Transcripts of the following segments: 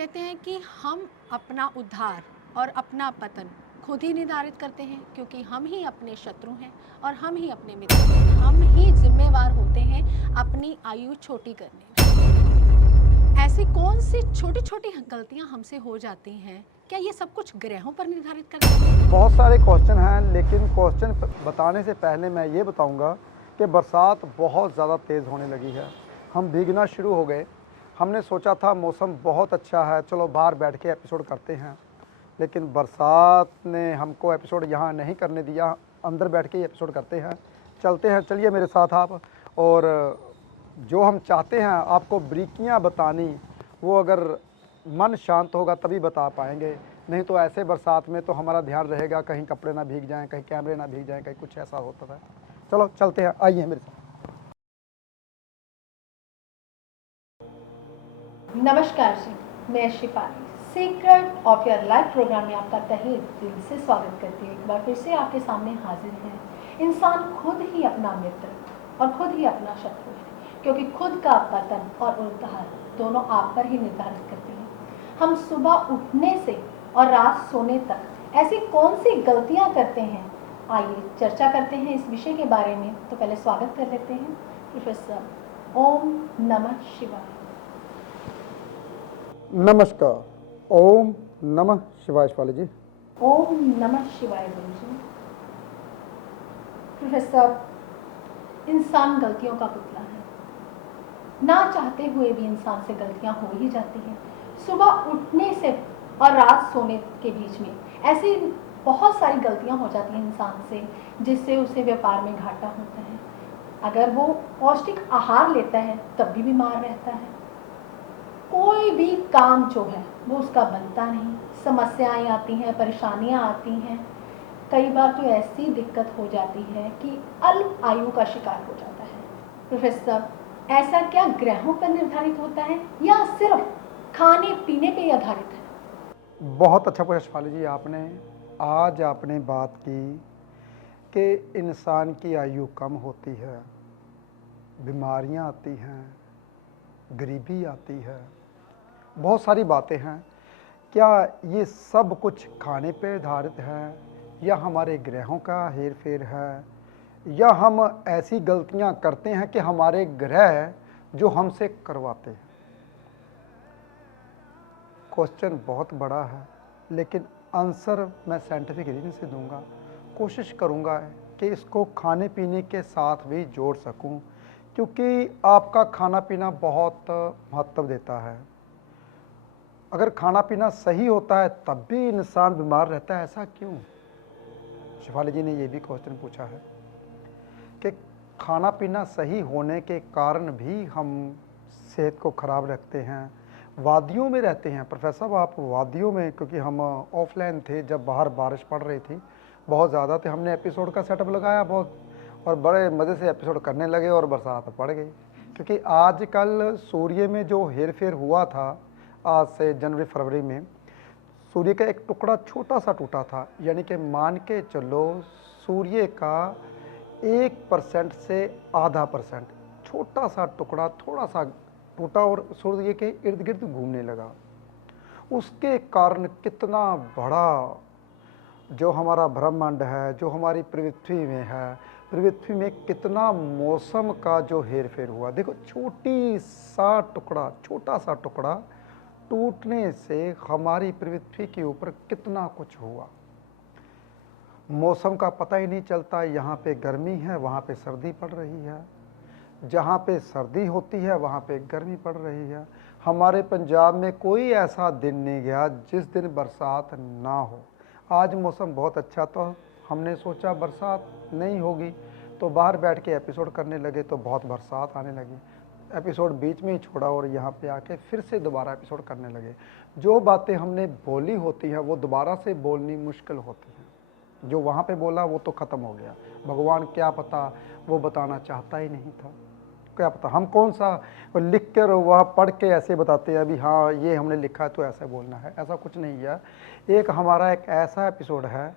कहते हैं कि हम अपना उद्धार और अपना पतन खुद ही निर्धारित करते हैं क्योंकि हम ही अपने शत्रु हैं और हम ही अपने मित्र हैं। हम ही जिम्मेवार होते हैं अपनी आयु छोटी करने में। ऐसी कौन सी छोटी छोटी गलतियां हमसे हो जाती हैं? क्या ये सब कुछ ग्रहों पर निर्धारित करता है? बहुत सारे क्वेश्चन हैं, लेकिन क्वेश्चन बताने से पहले मैं ये बताऊंगा कि बरसात बहुत ज़्यादा तेज़ होने लगी है। हम भीगना शुरू हो गए। हमने सोचा था मौसम बहुत अच्छा है, चलो बाहर बैठ के एपिसोड करते हैं, लेकिन बरसात ने हमको एपिसोड यहाँ नहीं करने दिया। अंदर बैठ के ही एपिसोड करते हैं। चलते हैं, चलिए मेरे साथ आप। और जो हम चाहते हैं आपको बारीकियाँ बतानी, वो अगर मन शांत होगा तभी बता पाएंगे। नहीं तो ऐसे बरसात में तो हमारा ध्यान रहेगा कहीं कपड़े ना भीग जाएं, कहीं कैमरे ना भीग जाएं, कहीं कुछ ऐसा होता है। चलो चलते हैं, आइए मेरे साथ। नमस्कार जी, मैं Shifali secret of your life programme में आपका तहे दिल से स्वागत करती हूँ। एक बार फिर से आपके सामने हाजिर है। इंसान खुद ही अपना मित्र और खुद ही अपना शत्रु है, क्योंकि खुद का पतन और उद्धार दोनों आप पर ही निर्धारित करते हैं। हम सुबह उठने से और रात सोने तक ऐसी कौन सी गलतियाँ करते हैं, आइए चर्चा करते हैं इस विषय के बारे में। तो पहले स्वागत कर लेते हैं प्रोफेसर ओम नमः शिवाय। नमस्कार। ओम नमः शिवाय। शिवाली जी। ओम नमः शिवाय गुरु जी। प्रोफेसर, इंसान गलतियों का पुतला है। ना चाहते हुए भी इंसान से गलतियां हो ही जाती हैं। सुबह उठने से और रात सोने के बीच में ऐसी बहुत सारी गलतियां हो जाती हैं इंसान से, जिससे उसे व्यापार में घाटा होता है। अगर वो पौष्टिक आहार लेता है तब भी बीमार रहता है। कोई भी काम जो है वो उसका बनता नहीं, समस्याएं आती हैं, परेशानियां आती हैं। कई बार तो ऐसी दिक्कत हो जाती है कि अल्प आयु का शिकार हो जाता है। प्रोफेसर, ऐसा क्या ग्रहों पर निर्धारित होता है या सिर्फ खाने पीने पे आधारित है? बहुत अच्छा पूछा शिवाली जी आपने। आज आपने बात की कि इंसान की आयु कम होती है, बीमारियां आती हैं, गरीबी आती है, बहुत सारी बातें हैं। क्या ये सब कुछ खाने पे आधारित है, या हमारे ग्रहों का हेर फेर है, या हम ऐसी गलतियां करते हैं कि हमारे ग्रह जो हमसे करवाते हैं? क्वेश्चन बहुत बड़ा है, लेकिन आंसर मैं साइंटिफिक रीजन से दूंगा। कोशिश करूंगा कि इसको खाने पीने के साथ भी जोड़ सकूं, क्योंकि आपका खाना पीना बहुत महत्व देता है। अगर खाना पीना सही होता है तब भी इंसान बीमार रहता है, ऐसा क्यों? शिफाली जी ने ये भी क्वेश्चन पूछा है कि खाना पीना सही होने के कारण भी हम सेहत को ख़राब रखते हैं। वादियों में रहते हैं प्रोफेसर साहब आप, वादियों में, क्योंकि हम ऑफलाइन थे जब बाहर बारिश पड़ रही थी बहुत ज़्यादा, तो हमने एपिसोड का सेटअप लगाया बहुत, और बड़े मज़े से एपिसोड करने लगे और बरसात पड़ गई। क्योंकि आजकल सूर्य में जो हेर फेर हुआ था आज से जनवरी फरवरी में, सूर्य का एक टुकड़ा छोटा सा टूटा था। यानी कि मान के चलो सूर्य का 1% से आधा परसेंट छोटा सा टुकड़ा थोड़ा सा टूटा और सूर्य के इर्द गिर्द घूमने लगा। उसके कारण कितना बड़ा जो हमारा ब्रह्मांड है, जो हमारी पृथ्वी में है, पृथ्वी में कितना मौसम का जो हेर फेर हुआ। देखो छोटा सा टुकड़ा टूटने से हमारी पृथ्वी के ऊपर कितना कुछ हुआ। मौसम का पता ही नहीं चलता, यहाँ पे गर्मी है वहाँ पे सर्दी पड़ रही है, जहाँ पे सर्दी होती है वहाँ पे गर्मी पड़ रही है। हमारे पंजाब में कोई ऐसा दिन नहीं गया जिस दिन बरसात ना हो। आज मौसम बहुत अच्छा, तो हमने सोचा बरसात नहीं होगी, तो बाहर बैठ के एपिसोड करने लगे तो बहुत बरसात आने लगी। एपिसोड बीच में ही छोड़ा और यहाँ पे आके फिर से दोबारा एपिसोड करने लगे। जो बातें हमने बोली होती हैं वो दोबारा से बोलनी मुश्किल होती है। जो वहाँ पे बोला वो तो ख़त्म हो गया। भगवान क्या पता वो बताना चाहता ही नहीं था, क्या पता हम कौन सा लिख कर वह पढ़ के ऐसे बताते हैं अभी हाँ ये हमने लिखा है तो ऐसा बोलना है, ऐसा कुछ नहीं है। एक हमारा एक ऐसा एपिसोड है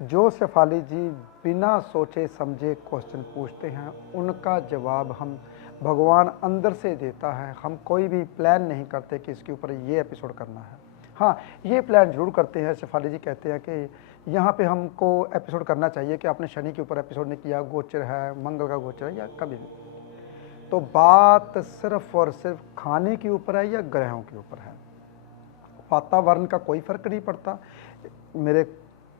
जो शेफाली जी बिना सोचे समझे क्वेश्चन पूछते हैं, उनका जवाब हम भगवान अंदर से देता है। हम कोई भी प्लान नहीं करते कि इसके ऊपर ये एपिसोड करना है। हाँ, ये प्लान जरूर करते हैं, शेफाली जी कहते हैं कि यहाँ पे हमको एपिसोड करना चाहिए कि आपने शनि के ऊपर एपिसोड नहीं किया, गोचर है, मंगल का गोचर है या कभी भी। तो बात सिर्फ और सिर्फ खाने के ऊपर है या ग्रहों के ऊपर है। वातावरण का कोई फर्क नहीं पड़ता। मेरे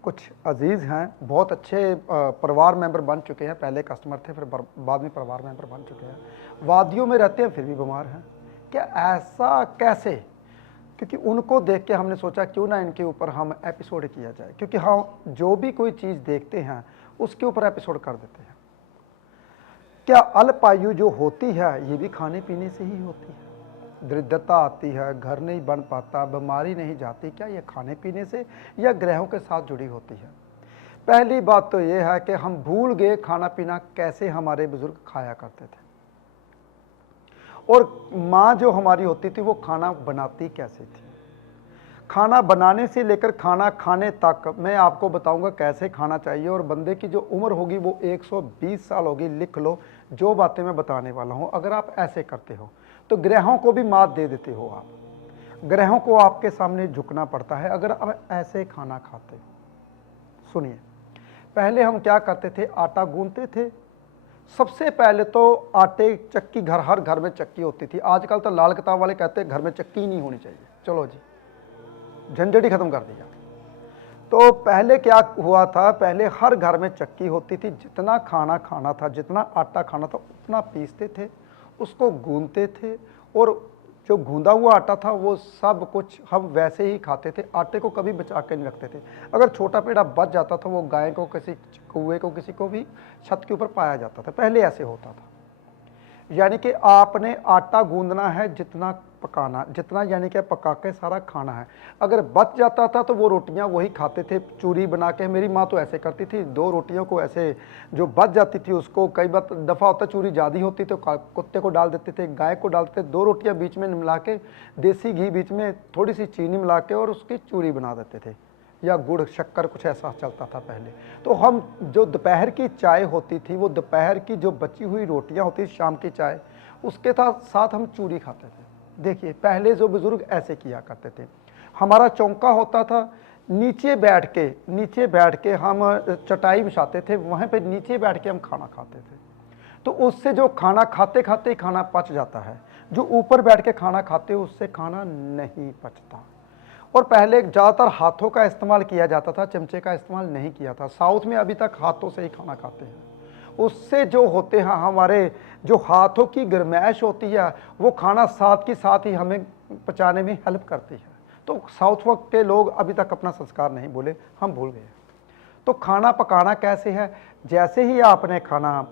कुछ अजीज़ हैं, बहुत अच्छे परिवार मेंबर बन चुके हैं, पहले कस्टमर थे फिर बाद में परिवार मेंबर बन चुके हैं, वादियों में रहते हैं फिर भी बीमार हैं। क्या ऐसा कैसे? क्योंकि उनको देख के हमने सोचा क्यों ना इनके ऊपर हम एपिसोड किया जाए, क्योंकि हम जो भी कोई चीज़ देखते हैं उसके ऊपर एपिसोड कर देते हैं। क्या अल्पायु जो होती है ये भी खाने पीने से ही होती है? दरिद्रता आती है, घर नहीं बन पाता, बीमारी नहीं जाती, क्या ये खाने पीने से या ग्रहों के साथ जुड़ी होती है? पहली बात तो ये है कि हम भूल गए खाना पीना कैसे हमारे बुजुर्ग खाया करते थे, और माँ जो हमारी होती थी वो खाना बनाती कैसे थी। खाना बनाने से लेकर खाना खाने तक मैं आपको बताऊंगा कैसे खाना चाहिए, और बंदे की जो उम्र होगी वो 120 साल होगी। लिख लो जो बातें मैं बताने वाला हूँ। अगर आप ऐसे करते हो तो ग्रहों को भी मात दे देते हो आप। ग्रहों को आपके सामने झुकना पड़ता है अगर आप ऐसे खाना खाते। सुनिए, पहले हम क्या करते थे, आटा गूंथते थे। सबसे पहले तो आटे चक्की हर घर में चक्की होती थी। आजकल तो लाल किताब वाले कहते हैं घर में चक्की ही नहीं होनी चाहिए। चलो जी, झंझट ही खत्म कर दिया। तो पहले क्या हुआ था, पहले हर घर में चक्की होती थी। जितना खाना खाना था, जितना आटा खाना था उतना पीसते थे, उसको गूंथते थे, और जो गूंदा हुआ आटा था वो सब कुछ हम वैसे ही खाते थे। आटे को कभी बचा के नहीं रखते थे। अगर छोटा पेड़ा बच जाता था वो गाय को, किसी कौवे को, किसी को भी छत के ऊपर पाया जाता था। पहले ऐसे होता था। यानी कि आपने आटा गूंदना है जितना पकाना, जितना यानी कि पका के सारा खाना है। अगर बच जाता था तो वो रोटियां वही खाते थे चूरी बना के। मेरी माँ तो ऐसे करती थी, 2 रोटियों को ऐसे जो बच जाती थी उसको, कई बार दफ़ा होता चूरी ज़्यादा होती तो कुत्ते को डाल देते थे, गाय को डालते थे। 2 रोटियां बीच में मिला के, देसी घी बीच में, थोड़ी सी चीनी मिला के और उसकी चूरी बना देते थे, या गुड़ शक्कर कुछ ऐसा चलता था पहले। तो हम जो दोपहर की चाय होती थी, वो दोपहर की जो बची हुई रोटियां होती थी, शाम की चाय, उसके साथ हम चूरी खाते थे। देखिए पहले जो बुजुर्ग ऐसे किया करते थे। हमारा चौका होता था, नीचे बैठ के हम चटाई बिछाते थे, वहाँ पे नीचे बैठ के हम खाना खाते थे। तो उससे जो खाना खाते खाते ही खाना पच जाता है। जो ऊपर बैठ के खाना खाते हो उससे खाना नहीं पचता। और पहले ज़्यादातर हाथों का इस्तेमाल किया जाता था, चमचे का इस्तेमाल नहीं किया था। साउथ में अभी तक हाथों से ही खाना खाते हैं। उससे जो होते हैं हमारे जो हाथों की गर्माइश होती है वो खाना साथ की साथ ही हमें पचाने में हेल्प करती है। तो साउथ वक्त के लोग अभी तक अपना संस्कार नहीं भूले, हम भूल गए। तो खाना पकाना कैसे है, जैसे ही आपने खाना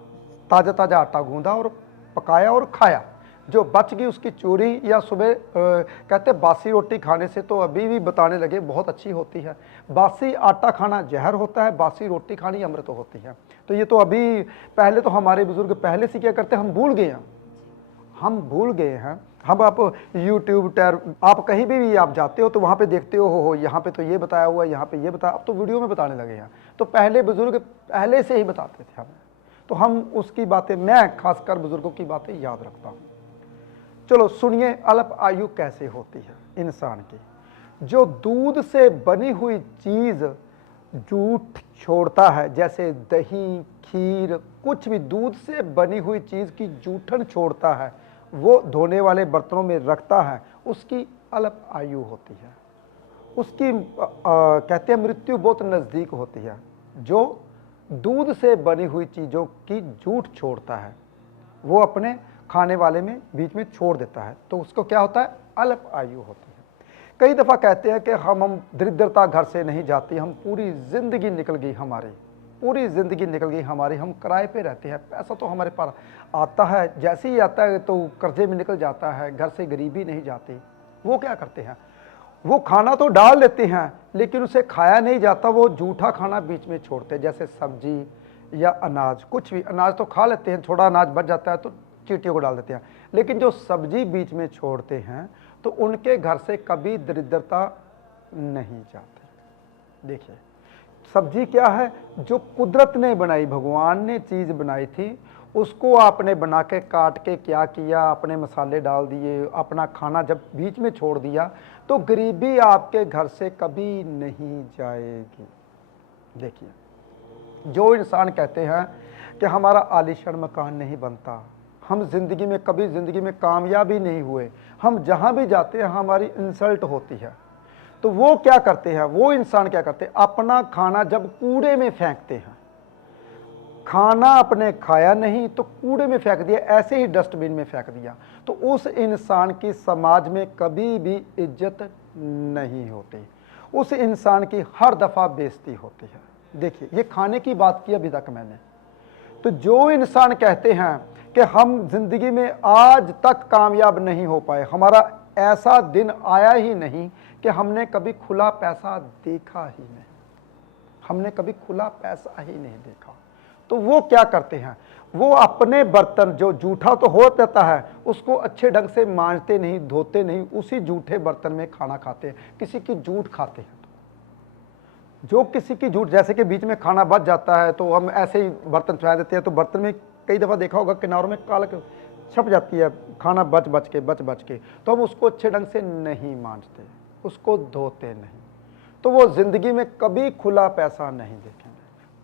ताज़ा ताज़ा आटा गूंदा और पकाया और खाया, जो बच गई उसकी चूरी, या सुबह कहते बासी रोटी खाने से तो अभी भी बताने लगे बहुत अच्छी होती है। बासी आटा खाना जहर होता है, बासी रोटी खानी अमृत होती है। तो ये तो अभी, पहले तो हमारे बुजुर्ग पहले से क्या करते, हम भूल गए हैं। हम आप यूट्यूब आप कहीं भी आप जाते हो तो वहाँ पे देखते हो यहाँ पे तो ये बताया हुआ है, यहाँ पे ये बताया, अब तो वीडियो में बताने लगे हैं। तो पहले बुजुर्ग पहले से ही बताते थे हमें, तो हम उसकी बातें, मैं खासकर बुजुर्गों की बातें याद रखता हूँ। चलो सुनिए, अल्प आयु कैसे होती है इंसान की। जो दूध से बनी हुई चीज़ जूठ छोड़ता है, जैसे दही, खीर, कुछ भी दूध से बनी हुई चीज़ की जूठन छोड़ता है, वो धोने वाले बर्तनों में रखता है, उसकी अल्प आयु होती है। उसकी कहते हैं मृत्यु बहुत नज़दीक होती है। जो दूध से बनी हुई चीज़ों की जूठ छोड़ता है वो अपने खाने वाले में बीच में छोड़ देता है, तो उसको क्या होता है, अल्प आयु होती है। कई दफ़ा कहते हैं कि हम दरिद्रता घर से नहीं जाती, हम पूरी ज़िंदगी निकल गई हमारी, हम किराए पे रहते हैं, पैसा तो हमारे पास आता है, जैसे ही आता है तो कर्जे में निकल जाता है, घर से गरीबी नहीं जाती। वो क्या करते हैं, वो खाना तो डाल लेते हैं लेकिन उसे खाया नहीं जाता, वो जूठा खाना बीच में छोड़ते हैं, जैसे सब्जी या अनाज। कुछ भी अनाज तो खा लेते हैं, थोड़ा अनाज बच जाता है तो चींटियों को डाल देते हैं, लेकिन जो सब्जी बीच में छोड़ते हैं तो उनके घर से कभी दरिद्रता नहीं जाती। देखिए सब्जी क्या है, जो कुदरत ने बनाई, भगवान ने चीज़ बनाई थी, उसको आपने बना के काट के क्या किया, अपने मसाले डाल दिए, अपना खाना जब बीच में छोड़ दिया, तो गरीबी आपके घर से कभी नहीं जाएगी। देखिए, जो इंसान कहते हैं कि हमारा आलीशान मकान नहीं बनता, हम ज़िंदगी में कभी ज़िंदगी में कामयाब ही नहीं हुए, हम जहाँ भी जाते हैं हमारी इंसल्ट होती है, तो वो क्या करते हैं, वो इंसान क्या करते हैं, अपना खाना जब कूड़े में फेंकते हैं, खाना आपने खाया नहीं तो कूड़े में फेंक दिया, ऐसे ही डस्टबिन में फेंक दिया, तो उस इंसान की समाज में कभी भी इज्जत नहीं होती, उस इंसान की हर दफ़ा बेइज्जती होती है। देखिए, ये खाने की बात की अभी तक मैंने, तो जो इंसान कहते हैं कि हम जिंदगी में आज तक कामयाब नहीं हो पाए, हमारा ऐसा दिन आया ही नहीं कि हमने कभी खुला पैसा देखा ही नहीं, हमने कभी खुला पैसा ही नहीं देखा, तो वो क्या करते हैं, वो अपने बर्तन जो जूठा तो हो जाता है उसको अच्छे ढंग से मांजते नहीं, धोते नहीं, उसी जूठे बर्तन में खाना खाते हैं, किसी की जूठ खाते हैं। जो किसी की झूठ, जैसे कि बीच में खाना बच जाता है तो हम ऐसे ही बर्तन चढ़ा देते हैं, तो बर्तन में कई दफ़ा देखा होगा किनारों में काला छप जाती है, खाना बच बच के, तो हम उसको अच्छे ढंग से नहीं मांजते, उसको धोते नहीं, तो वो ज़िंदगी में कभी खुला पैसा नहीं देखेंगे।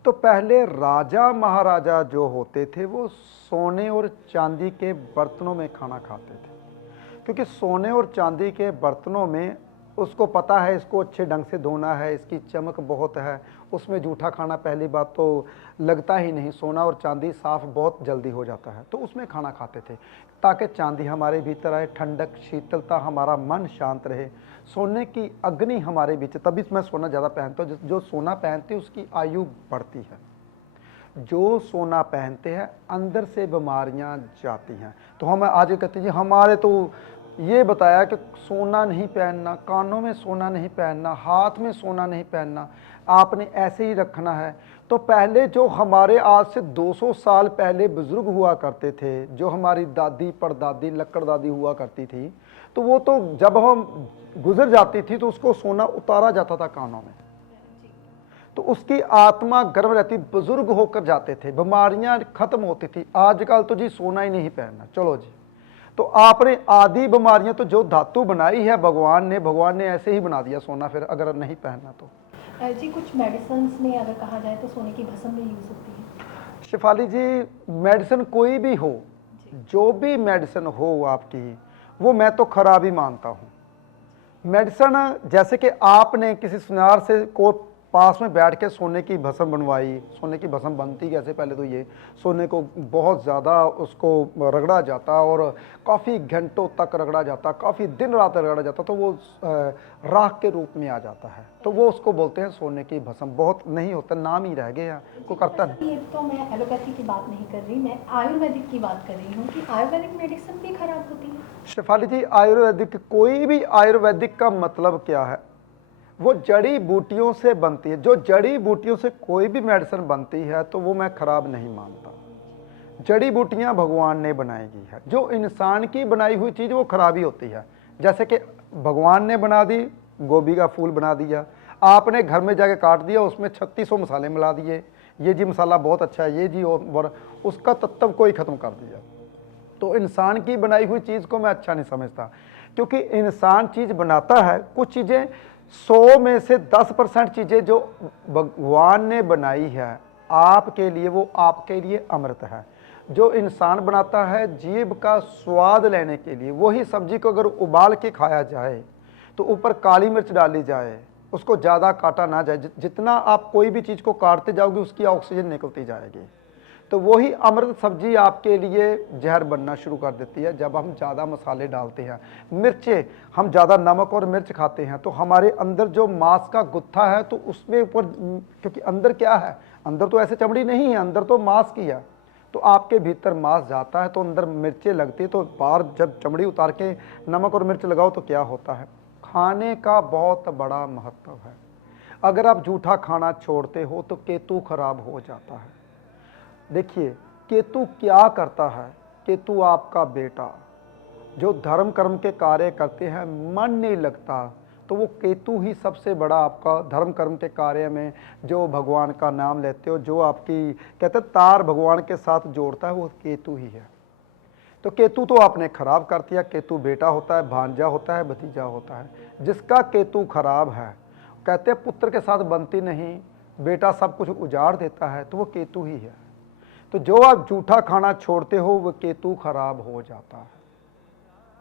तो पहले राजा महाराजा जो होते थे वो सोने और चांदी के बर्तनों में खाना खाते थे, क्योंकि सोने और चांदी के बर्तनों में उसको पता है इसको अच्छे ढंग से धोना है, इसकी चमक बहुत है, उसमें जूठा खाना पहली बात तो लगता ही नहीं, सोना और चांदी साफ़ बहुत जल्दी हो जाता है, तो उसमें खाना खाते थे ताकि चांदी हमारे भीतर आए, ठंडक शीतलता, हमारा मन शांत रहे, सोने की अग्नि हमारे भीतर, तभी मैं सोना ज़्यादा पहनता हूँ। जो सोना पहनते हैं उसकी आयु बढ़ती है, जो सोना पहनते हैं अंदर से बीमारियां जाती हैं। तो हम आज कहते हैं जी हमारे तो ये बताया कि सोना नहीं पहनना, कानों में सोना नहीं पहनना, हाथ में सोना नहीं पहनना, आपने ऐसे ही रखना है। तो पहले जो हमारे आज से 200 साल पहले बुज़ुर्ग हुआ करते थे, जो हमारी दादी परदादी लक्कड़ दादी हुआ करती थी, तो वो तो जब हम गुजर जाती थी तो उसको सोना उतारा जाता था कानों में, तो उसकी आत्मा गर्म रहती, बुजुर्ग होकर जाते थे, बीमारियां खत्म होती थी। आजकल तो जी सोना ही नहीं पहनना, चलो जी, तो आपने आधी बीमारियां तो जो धातु बनाई है भगवान ने ऐसे ही बना दिया सोना, फिर अगर नहीं पहनना तो। जी कुछ मेडिसिन में अगर कहा जाए तो सोने की भस्म भी यूज़ होती है। शिफाली जी, मेडिसिन कोई भी हो, जो भी मेडिसिन हो आपकी, वो मैं तो खराब ही मानता हूँ। मेडिसिन जैसे कि आपने किसी सुनार से को पास में बैठ के सोने की भस्म बनवाई, सोने की भस्म बनती कैसे, पहले तो ये सोने को बहुत ज़्यादा उसको रगड़ा जाता और काफ़ी घंटों तक रगड़ा जाता, काफ़ी दिन रात रगड़ा जाता, तो वो राख के रूप में आ जाता है, तो वो उसको बोलते हैं सोने की भस्म। बहुत नहीं होता, नाम ही रह गया, कोई करता नहीं। ये तो मैं एलोपैथी की बात नहीं कर रही, मैं आयुर्वेदिक की बात कर रही हूँ कि आयुर्वेदिक मेडिसिन भी खराब होती है। शेफाली जी, आयुर्वेदिक, कोई भी आयुर्वेदिक का मतलब क्या है, वो जड़ी बूटियों से बनती है। जो जड़ी बूटियों से कोई भी मेडिसिन बनती है तो वो मैं खराब नहीं मानता। जड़ी बूटियां भगवान ने बनाई है, जो इंसान की बनाई हुई चीज़ वो खराबी होती है। जैसे कि भगवान ने बना दी, गोभी का फूल बना दिया, आपने घर में जाके काट दिया, उसमें 3600 मसाले मिला दिए, ये जी मसाला बहुत अच्छा है, ये जी और उसका तत्व कोई ख़त्म कर दिया। तो इंसान की बनाई हुई चीज़ को मैं अच्छा नहीं समझता, क्योंकि इंसान चीज़ बनाता है, कुछ चीज़ें 100 में से 10% चीज़ें जो भगवान ने बनाई है आपके लिए, वो आपके लिए अमृत है। जो इंसान बनाता है जीभ का स्वाद लेने के लिए, वही सब्जी को अगर उबाल के खाया जाए तो ऊपर काली मिर्च डाली जाए, उसको ज़्यादा काटा ना जाए, जितना आप कोई भी चीज़ को काटते जाओगे उसकी ऑक्सीजन निकलती जाएगी, तो वही अमृत सब्जी आपके लिए जहर बनना शुरू कर देती है। जब हम ज़्यादा मसाले डालते हैं, मिर्चें, हम ज़्यादा नमक और मिर्च खाते हैं, तो हमारे अंदर जो मांस का गुत्था है तो उसमें ऊपर, क्योंकि अंदर क्या है, अंदर तो ऐसे चमड़ी नहीं है, अंदर तो मांस की है, तो आपके भीतर मांस जाता है तो अंदर मिर्चें लगती है, तो बाहर जब चमड़ी उतार के नमक और मिर्च लगाओ तो क्या होता है। खाने का बहुत बड़ा महत्व है। अगर आप जूठा खाना छोड़ते हो तो केतु खराब हो जाता है। देखिए, केतु क्या करता है, केतु आपका बेटा, जो धर्म कर्म के कार्य करते हैं, मन नहीं लगता, तो वो केतु ही सबसे बड़ा आपका धर्म कर्म के कार्य में जो भगवान का नाम लेते हो, जो आपकी कहते हैं तार भगवान के साथ जोड़ता है, वो केतु ही है। तो केतु तो आपने खराब कर दिया। केतु बेटा होता है, भांजा होता है, भतीजा होता है। जिसका केतु खराब है, कहते हैं पुत्र के साथ बनती नहीं, बेटा सब कुछ उजाड़ देता है, तो वो केतु ही है। तो जो आप जूठा खाना छोड़ते हो वो केतु खराब हो जाता है।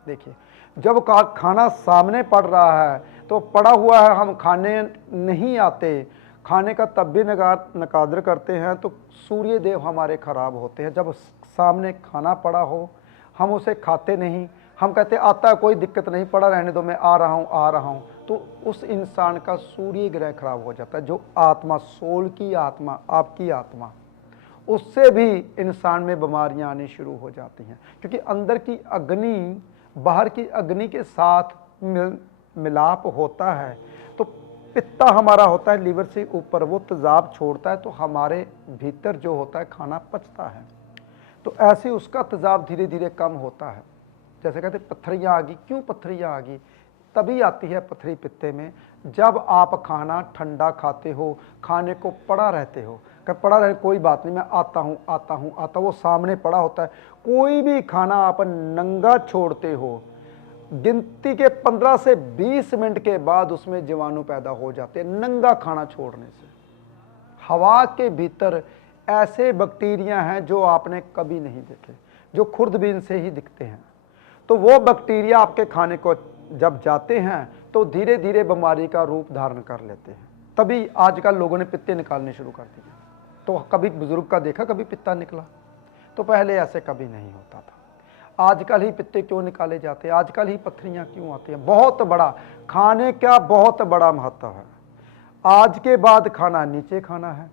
देखिए, जब खाना सामने पड़ रहा है तो पड़ा हुआ है, हम खाने नहीं आते, खाने का तब भी नकादर करते हैं, तो सूर्य देव हमारे खराब होते हैं। जब सामने खाना पड़ा हो हम उसे खाते नहीं, हम कहते आता है कोई दिक्कत नहीं, पड़ा रहने दो, मैं आ रहा हूँ, तो उस इंसान का सूर्य ग्रह खराब हो जाता है। जो आत्मा, सोल की आत्मा, आपकी आत्मा, उससे भी इंसान में बीमारियां आनी शुरू हो जाती हैं, क्योंकि अंदर की अग्नि बाहर की अग्नि के साथ मिलाप होता है। तो पित्ता हमारा होता है लीवर से ऊपर, वो तेजाब छोड़ता है, तो हमारे भीतर जो होता है खाना पचता है। तो ऐसे उसका तेजाब धीरे धीरे कम होता है। जैसे कहते पत्थरियाँ आ गई, क्यों पत्थरियाँ आ गई? तभी आती है पत्थरी पित्ते में जब आप खाना ठंडा खाते हो, खाने को पड़ा रहते हो। पड़ा रहे कोई बात नहीं, मैं आता हूँ, वो सामने पड़ा होता है। कोई भी खाना आप नंगा छोड़ते हो, गिनती के 15 से 20 मिनट के बाद उसमें जीवाणु पैदा हो जाते हैं नंगा खाना छोड़ने से। हवा के भीतर ऐसे बैक्टीरिया हैं जो आपने कभी नहीं देखे, जो खुर्दबीन से ही दिखते हैं। तो वो बैक्टीरिया आपके खाने को जब जाते हैं तो धीरे धीरे बीमारी का रूप धारण कर लेते हैं। तभी आजकल लोगों ने पित्ते निकालने शुरू कर दिए। तो कभी बुजुर्ग का देखा कभी पित्ता निकला? तो पहले ऐसे कभी नहीं होता था। आजकल ही पित्ते क्यों निकाले जाते हैं? आजकल ही पत्थरियां क्यों आती हैं? बहुत बड़ा खाने का बहुत बड़ा महत्व है। आज के बाद खाना नीचे खाना है,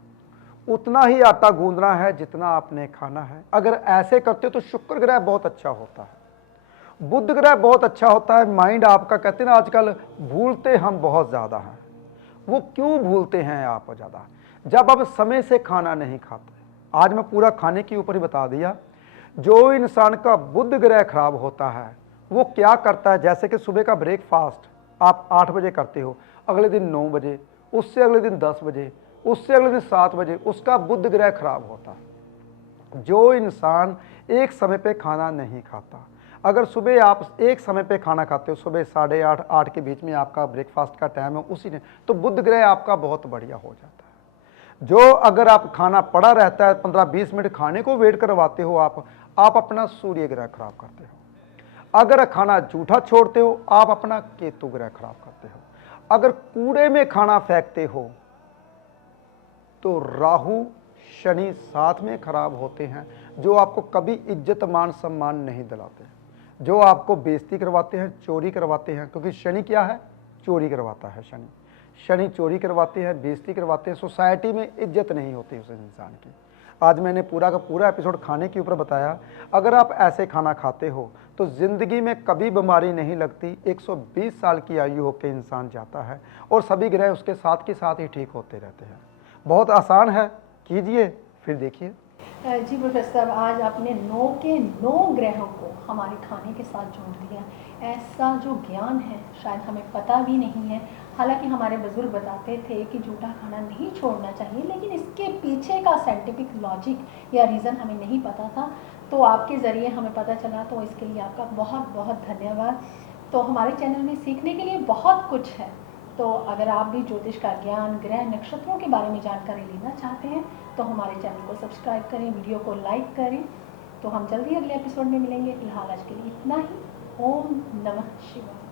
उतना ही आटा गूंदना है जितना आपने खाना है। अगर ऐसे करते हो तो शुक्र ग्रह बहुत अच्छा होता है, बुध ग्रह बहुत अच्छा होता है। माइंड आपका, कहते हैं ना आजकल भूलते हम बहुत ज़्यादा हैं। वो क्यों भूलते हैं आप ज़्यादा? जब आप समय से खाना नहीं खाते। आज मैं पूरा खाने के ऊपर ही बता दिया। जो इंसान का बुध ग्रह खराब होता है वो क्या करता है, जैसे कि सुबह का ब्रेकफास्ट आप 8 बजे करते हो, अगले दिन 9 बजे, उससे अगले दिन 10 बजे, उससे अगले दिन 7 बजे, उसका बुध ग्रह खराब होता है। जो इंसान एक समय पे खाना नहीं खाता, अगर सुबह आप एक समय पे खाना खाते हो, सुबह 8:30 8 के बीच में आपका ब्रेकफास्ट का टाइम है, उसी ने तो बुध ग्रह आपका बहुत बढ़िया हो जाता है। जो अगर आप खाना पड़ा रहता है, 15-20 मिनट खाने को वेट करवाते हो, आप अपना सूर्य ग्रह खराब करते हो। अगर खाना जूठा छोड़ते हो, आप अपना केतु ग्रह खराब करते हो। अगर कूड़े में खाना फेंकते हो तो राहु शनि साथ में खराब होते हैं, जो आपको कभी इज्जत मान सम्मान नहीं दिलाते, जो आपको बेइज्जती करवाते हैं, चोरी करवाते हैं। क्योंकि शनि क्या है? चोरी करवाता है। शनि चोरी करवाते हैं, बेइज्जती करवाते हैं, सोसाइटी में इज्जत नहीं होती उस इंसान की। आज मैंने पूरा का पूरा एपिसोड खाने के ऊपर बताया। अगर आप ऐसे खाना खाते हो तो ज़िंदगी में कभी बीमारी नहीं लगती। 120 साल की आयु होकर इंसान जाता है और सभी ग्रह उसके साथ के साथ ही ठीक होते रहते हैं। बहुत आसान है, कीजिए फिर देखिए। जी प्रोफेसर, आज आपने 9 के 9 ग्रहों को हमारे खाने के साथ जोड़ दिया। ऐसा जो ज्ञान है शायद हमें पता भी नहीं है। हालांकि हमारे बुजुर्ग बताते थे कि जूठा खाना नहीं छोड़ना चाहिए, लेकिन इसके पीछे का साइंटिफिक लॉजिक या रीज़न हमें नहीं पता था। तो आपके ज़रिए हमें पता चला, तो इसके लिए आपका बहुत बहुत धन्यवाद। तो हमारे चैनल में सीखने के लिए बहुत कुछ है। तो अगर आप भी ज्योतिष का ज्ञान, ग्रह, नक्षत्रों के बारे में जानकारी लेना चाहते हैं तो हमारे चैनल को सब्सक्राइब करें, वीडियो को लाइक करें। तो हम जल्दी अगले एपिसोड में मिलेंगे। फिलहाल आज के लिए इतना ही। ओम नमः शिवाय।